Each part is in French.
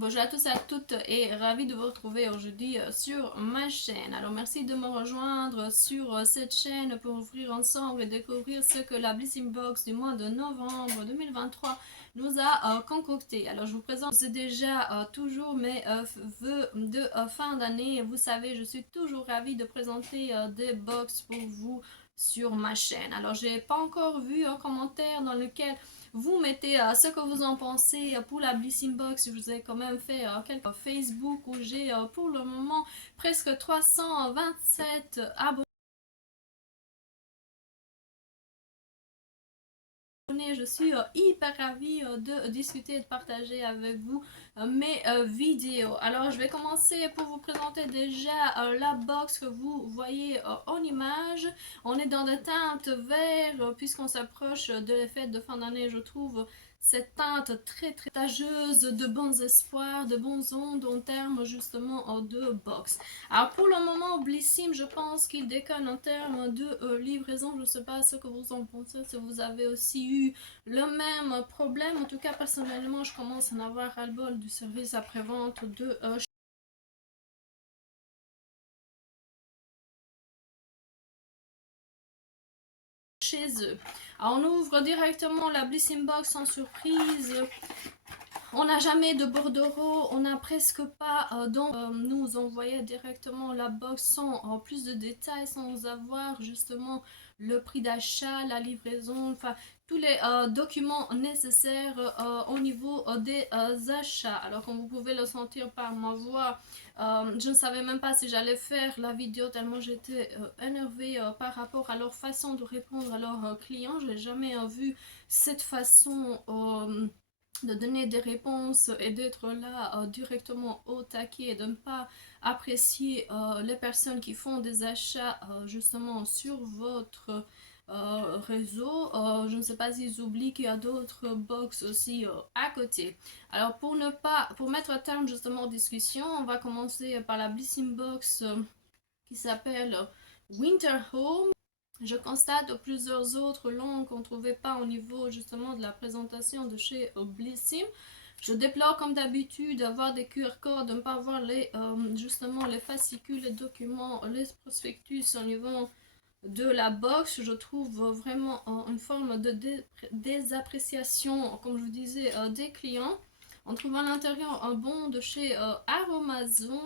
Bonjour à tous et à toutes et ravi de vous retrouver aujourd'hui sur ma chaîne. Alors merci de me rejoindre sur cette chaîne pour ouvrir ensemble et découvrir ce que la Blissing Box du mois de novembre 2023 nous a concocté. Alors je vous présente, c'est déjà toujours mes vœux de fin d'année. Vous savez, je suis toujours ravie de présenter des box pour vous sur ma chaîne. Alors j'ai pas encore vu un commentaire dans lequel vous mettez ce que vous en pensez pour la Blissing Box. Je vous ai quand même fait quelques Facebook où j'ai pour le moment presque 327 abonnés. Je suis hyper ravie de discuter et de partager avec vous mes vidéos. Alors je vais commencer pour vous présenter déjà la box que vous voyez en image. On est dans des teintes vertes puisqu'on s'approche de les fêtes de fin d'année. Je trouve cette teinte très très tageuse, de bons espoirs, de bons ondes en termes justement de box. Alors pour le moment, Blissim, je pense qu'il déconne en termes de livraison. Je ne sais pas ce que vous en pensez, si vous avez aussi eu le même problème. En tout cas, personnellement, je commence à en avoir ras-le-bol du service après-vente de chez eux. Alors, on ouvre directement la Blissim Box sans surprise. On n'a jamais de bordereau, on n'a presque pas, donc nous envoyer directement la box sans plus de détails, sans avoir justement le prix d'achat, la livraison, enfin tous les documents nécessaires au niveau des achats. Alors comme vous pouvez le sentir par ma voix, je ne savais même pas si j'allais faire la vidéo tellement j'étais énervée par rapport à leur façon de répondre à leurs clients. Je n'ai jamais vu cette façon de donner des réponses et d'être là directement au taquet et de ne pas apprécier les personnes qui font des achats justement sur votre réseau. Je ne sais pas s'ils oublient qu'il y a d'autres box aussi à côté. Alors pour mettre un terme justement aux discussions, on va commencer par la Blissing Box qui s'appelle Winter Home. Je constate plusieurs autres langues qu'on ne trouvait pas au niveau justement de la présentation de chez Blissim. Je déplore comme d'habitude d'avoir des QR codes, de ne pas avoir justement les fascicules, les documents, les prospectus au niveau de la box. Je trouve vraiment une forme de désappréciation, comme je vous disais, des clients. On trouve à l'intérieur un bon de chez Aromazone.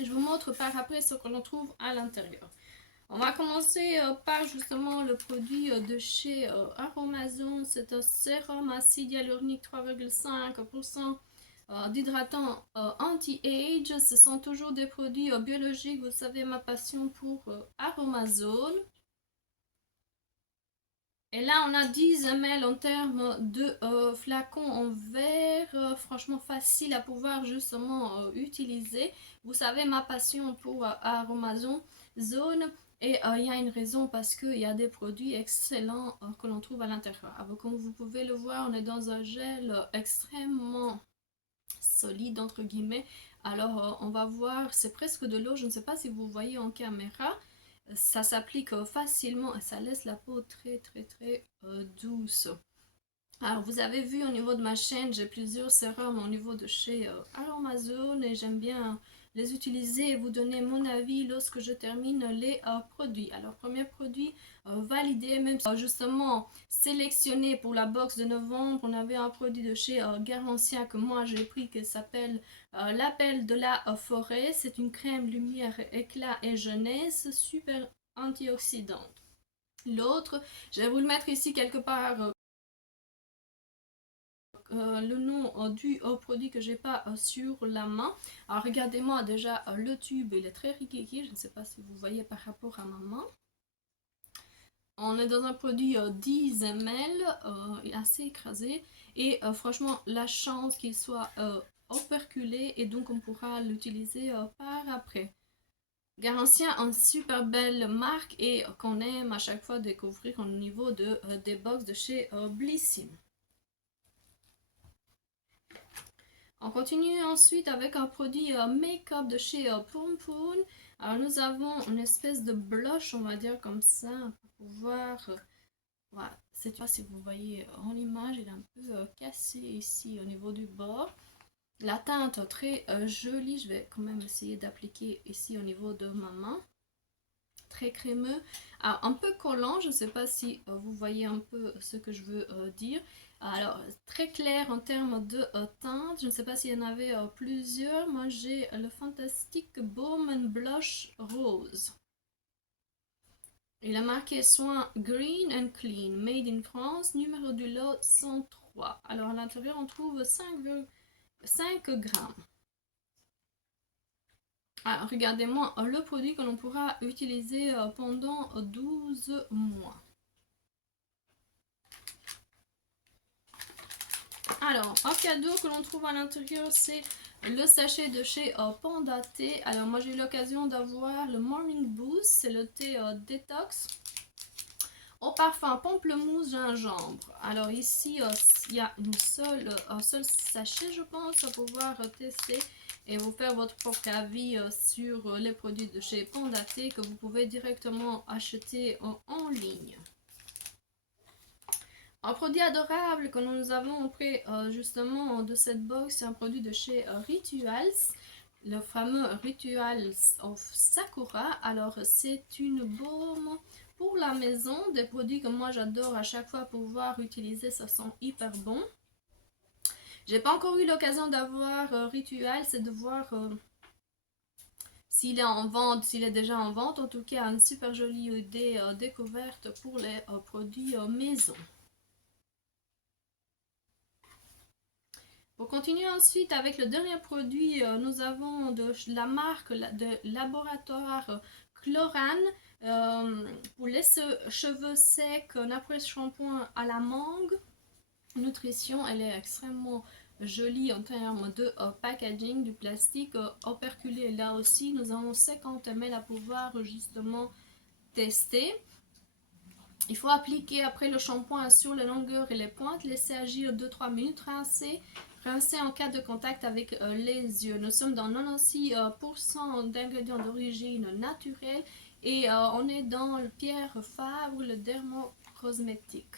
Et je vous montre par après ce que l'on trouve à l'intérieur. On va commencer par justement le produit de chez Aromazone. C'est un sérum acide hyaluronique 3,5% d'hydratant anti-age. Ce sont toujours des produits biologiques. Vous savez ma passion pour Aromazone. Et là, on a 10 ml en termes de flacons en verre, franchement facile à pouvoir justement utiliser. Vous savez ma passion pour Aromazone Zone. Et il y a une raison parce qu'il y a des produits excellents que l'on trouve à l'intérieur. Alors, comme vous pouvez le voir, on est dans un gel extrêmement solide entre guillemets. Alors on va voir, c'est presque de l'eau, je ne sais pas si vous voyez en caméra. Ça s'applique facilement et ça laisse la peau très très très douce. Alors vous avez vu au niveau de ma chaîne, j'ai plusieurs sérums au niveau de chez Aromazone et j'aime bien les utiliser et vous donner mon avis lorsque je termine les produits. Alors premier produit validé, même si justement sélectionné pour la box de novembre, on avait un produit de chez Garancia que moi j'ai pris qui s'appelle l'appel de la forêt. C'est une crème lumière, éclat et jeunesse super antioxydante. L'autre, je vais vous le mettre ici quelque part le nom du produit que j'ai pas sur la main. Alors regardez-moi déjà le tube, il est très riquiqui, je ne sais pas si vous voyez par rapport à ma main. On est dans un produit 10 ml, assez écrasé et franchement la chance qu'il soit operculé et donc on pourra l'utiliser par après. Garantia, une super belle marque et qu'on aime à chaque fois découvrir au niveau des box de chez Blissim. On continue ensuite avec un produit make-up de chez Pompoun. Alors nous avons une espèce de blush, on va dire comme ça, pour pouvoir... voilà, c'est pas si vous voyez en image, il est un peu cassé ici au niveau du bord. La teinte très jolie, je vais quand même essayer d'appliquer ici au niveau de ma main. Très crémeux, un peu collant, je ne sais pas si vous voyez un peu ce que je veux dire. Alors, très clair en termes de teinte, je ne sais pas s'il y en avait plusieurs. Moi, j'ai le Fantastic Bowman Blush Rose. Il a marqué soin Green and Clean, Made in France, numéro du lot 103. Alors, à l'intérieur, on trouve 5 grammes. Alors, regardez-moi le produit que l'on pourra utiliser pendant 12 mois. Alors, un cadeau que l'on trouve à l'intérieur, c'est le sachet de chez Panda Thé. Alors, moi, j'ai eu l'occasion d'avoir le Morning Boost, c'est le thé détox au parfum pamplemousse gingembre. Alors, ici, il y a un seul sachet, je pense, à pouvoir tester et vous faire votre propre avis sur les produits de chez Panda Thé que vous pouvez directement acheter en ligne. Un produit adorable que nous avons pris justement de cette box, c'est un produit de chez Rituals, le fameux Rituals of Sakura. Alors c'est une baume pour la maison, des produits que moi j'adore à chaque fois pouvoir utiliser, ça sent hyper bon. J'ai pas encore eu l'occasion d'avoir Rituals et de voir s'il est en vente, s'il est déjà en vente. En tout cas, une super jolie idée découverte pour les produits maison. Pour continuer ensuite avec le dernier produit, nous avons de la marque de laboratoire Chlorane pour les cheveux secs, un après-shampoing à la mangue. Nutrition, elle est extrêmement jolie en termes de packaging, du plastique operculé. Là aussi, nous avons 50 ml à pouvoir justement tester. Il faut appliquer après le shampoing sur les longueurs et les pointes, laisser agir 2-3 minutes, rincer en cas de contact avec les yeux. Nous sommes dans 96% d'ingrédients d'origine naturelle et on est dans le Pierre Fabre, le dermocosmétique.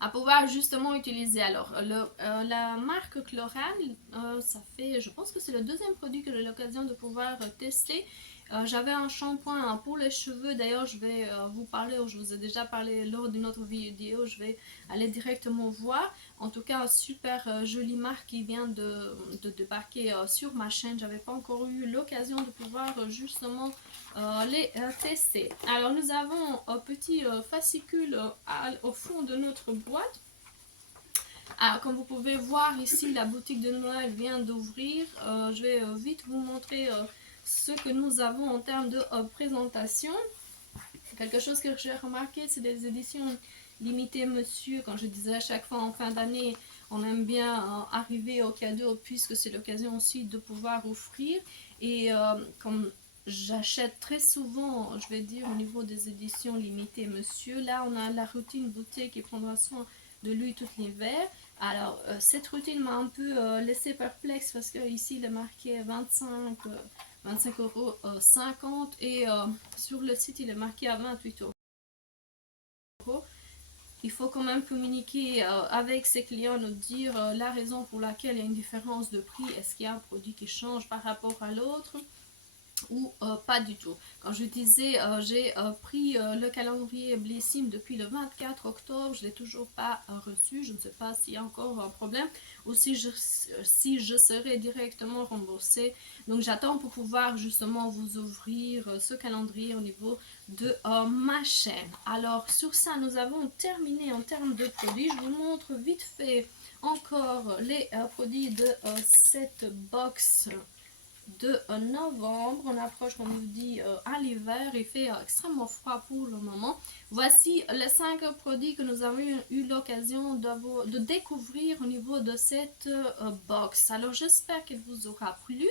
À pouvoir justement utiliser. Alors, la marque Chlorane, ça fait, je pense que c'est le deuxième produit que j'ai l'occasion de pouvoir tester. J'avais un shampoing pour les cheveux, d'ailleurs je vais vous parler, ou je vous ai déjà parlé lors d'une autre vidéo, je vais aller directement voir. En tout cas, super jolie marque qui vient de débarquer sur ma chaîne. J'avais pas encore eu l'occasion de pouvoir justement les tester. Alors nous avons un petit fascicule au fond de notre boîte. Alors, comme vous pouvez voir ici, la boutique de Noël vient d'ouvrir. Je vais vite vous montrer ce que nous avons en termes de présentation. Quelque chose que j'ai remarqué, c'est des éditions limitées, monsieur. Quand je disais à chaque fois en fin d'année, on aime bien arriver au cadeau puisque c'est l'occasion aussi de pouvoir offrir. Et comme j'achète très souvent, je vais dire au niveau des éditions limitées, monsieur, là on a la routine beauté qui prendra soin de lui tout l'hiver. Alors cette routine m'a un peu laissé perplexe parce que ici il est marqué 25,50 € et sur le site il est marqué à 28 €. Il faut quand même communiquer avec ses clients, nous dire la raison pour laquelle il y a une différence de prix. Est-ce qu'il y a un produit qui change par rapport à l'autre ou pas du tout. Quand je disais, j'ai pris le calendrier Blissim depuis le 24 octobre, je ne l'ai toujours pas reçu. Je ne sais pas s'il y a encore un problème ou si je serai directement remboursée. Donc j'attends pour pouvoir justement vous ouvrir ce calendrier au niveau de ma chaîne. Alors sur ça, nous avons terminé en termes de produits. Je vous montre vite fait encore les produits de cette box de novembre. On approche, comme on nous dit, à l'hiver. Il fait extrêmement froid pour le moment. Voici les 5 produits que nous avons eu l'occasion de découvrir au niveau de cette box. Alors j'espère qu'elle vous aura plu.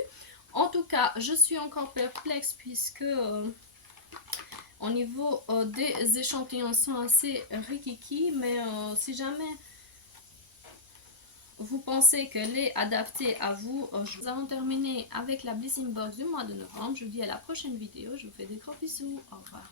En tout cas, je suis encore perplexe puisque au niveau des échantillons sont assez rikiki, mais si jamais vous pensez qu'elle est adaptée à vous, nous avons terminé avec la Blissim Box du mois de novembre. Je vous dis à la prochaine vidéo. Je vous fais des gros bisous. Au revoir.